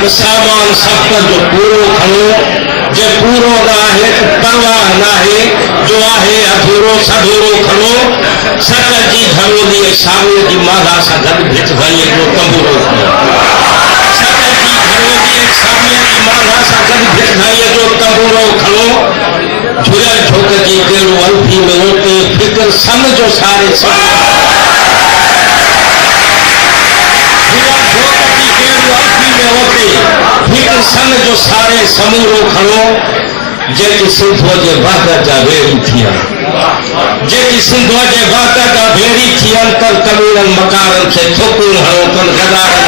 तो सामान सब जो पूरो खणो, जे पूरो ना है तो परवाह ना है, जो आहे अधूरो सधूरो खणो, सकल जी घरोली सामने की माला सा गद भिट भाई जो तंबूरो खणो, सकल जी घरोली सामने की माला सा गद भिट भाई जो तंबूरो खणो, झुरल ठोक जी दिल अल्फी में होते फिक्र सन जो सारे सन, झुरल ठोक जी दिल अल्फी में होते फिक्र सन जो सारे समूरो खणो, जेकी सिंधुआ जे वादा जा वेरी थिया, जेकी सिंधुआ जे वादा जा वेरी थिया, तन कमीरन मकारन खे थोकूं हणो, तन गदारन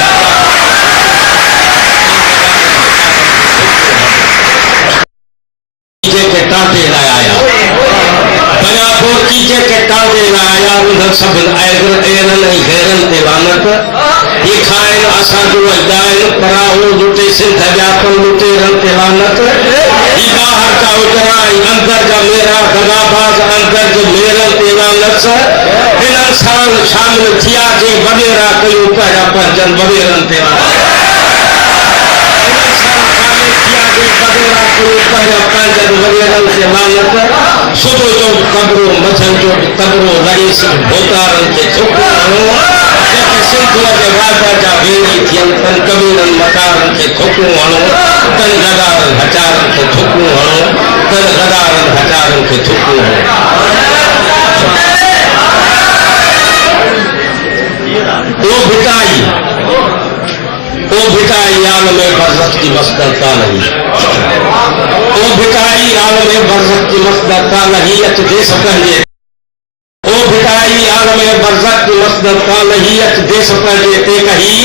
जेके टाटे लाइ आया, बया बोकी जेके टाटे लाइ आया, उन्हनि सभिनि आइरन एरन ऐं घेरन ते लानत, ये खाइन असां जो अजाइन पराहो लुटे सिंध व्यापन लुटेरन ते लानत, ये बाहर का उजरा अंदर जा मेरा दगाबाज अंदर जो मेरन ते लानत, हिननि सां शामिल थिया जे वॾेरा कयूं पहिरियां पंहिंजनि वॾेरनि ते लानत, हिननि सां शामिल थिया जे वॾेरा कयूं पहिरियां पंहिंजनि वॾेरनि ते लानत, सुबुह जो कबरो मंझंदि जो कबरो लड़ीस भोतारनि खे थुकूं हणो, जेके सिंधुआ जे वादा जा वेरी थियनि, तन कमीरनि मकारनि खे थुकूं हणो, तन गदारनि हचारनि खे थुकूं हणो, तन गदारनि हचारनि खे थुकूं हणो। ओ भिटाई आलम बरज़त की मस्दरता नहीं, ओ भिटाई आलम बरज़त की मस्दरता नहीं, अच देश पंहिंजे, ओ भिटाई आलम बरज़त की मस्दरता नहीं, अच देश पंहिंजे ते कही,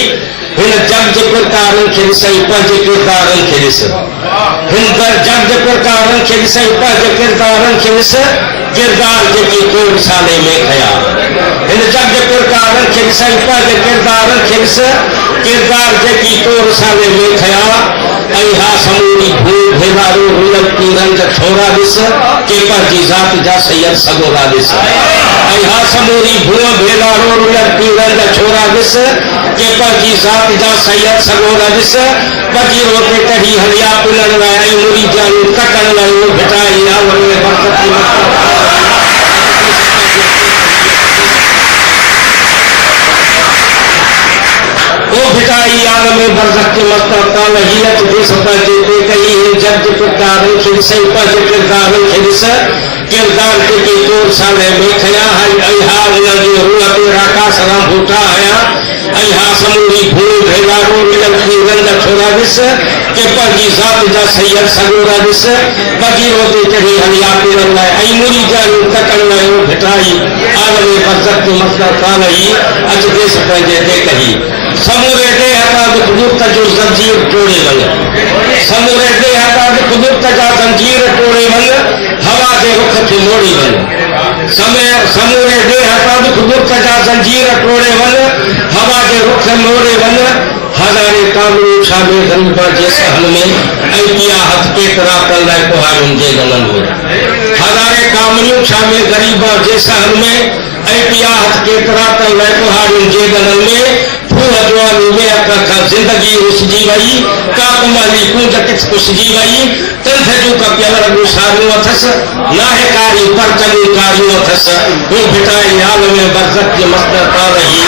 हिन जग जे किरदारनि खे ॾिसई पंहिंजे किरदारनि खे ॾिस, हिन जग जे किरदारनि खे ॾिसई पंहिंजे किरदारनि खे ॾिस, किरदार जेकी 2 साले में खया, हिन जग जे किरदारनि खे ॾिसई पंहिंजे किरदारनि खे ॾिस, किरदार जेकी 2 साले में खया, ऐं हा समूरी भूल भेदारो रुलक पीरन जा छोरा ॾिस, के पंहिंजी ज़ात जा सैयद सगोरा ॾिस, ऐं हा समूरी भूल भेदारो रुलक पीरन जा छोरा ॾिस, के पंहिंजी ज़ात जा सैयद सगोरा ॾिस, बजी रोटे कढी हलिया पिलण लाइ ऐं मुरी जानियूं कटण लाइ उहो भिटाई आलम में बरकत की मस्दरता, ओ भिटाई आलम में बरज़त की मस्दरता नहीं, अच देश पंहिंजे ते कही, हिन जग जे किरदारनि खे ॾिसई पंहिंजे किरदारनि खे ॾिस, किरदार जेके 2 साले में खया, ऐं हा हुन जी रूह ते राका सरां बूटा आया, ऐं हा समूरी भूल भेदारो मिलल पीरन जा छोरा ॾिस, के पंहिंजी ज़ात जा सैयद सगोरा ॾिस, बजीरो ते चढ़ी हलिया पिरन लाइ ऐं मुरी जानियूं तकण लाइ उहो भिटाई आलम में बरज़त की मस्दरता नहीं, अच देश पंहिंजे ते कही, समूरे दे हता दुख जो जंजीर तोड़े वञ, समूरे दे हता दुख जा जंजीर तोड़े वञ, हवा जे रुख खे मोड़ी वञ, समूरे दे हता दुख जा जंजीर तोड़े वञ, हवा जे रुख मोड़े वञ, हज़ारे कामरू शामे गरीबा जे सहन में, ऐं पिया हथ केतिरा कन लाइ कुहाड़ियुनि जे गलनि में, हज़ारे कामरू शामे गरीबा जे सहन में, ऐं पिया हथ केतिरा कन लाइ कुहाड़ियुनि जे गलनि में, फूह जवानी में अका जिंदगी रुसजी वई, काकमाली कूंज किथ कुसजी वई, तंध जूं कपियल रगूं सारियूं अथसि, नाहे कारी पर चङियूं कारियूं अथसि, हू भिटाई आलम में बरज़त की मस्दरता रही,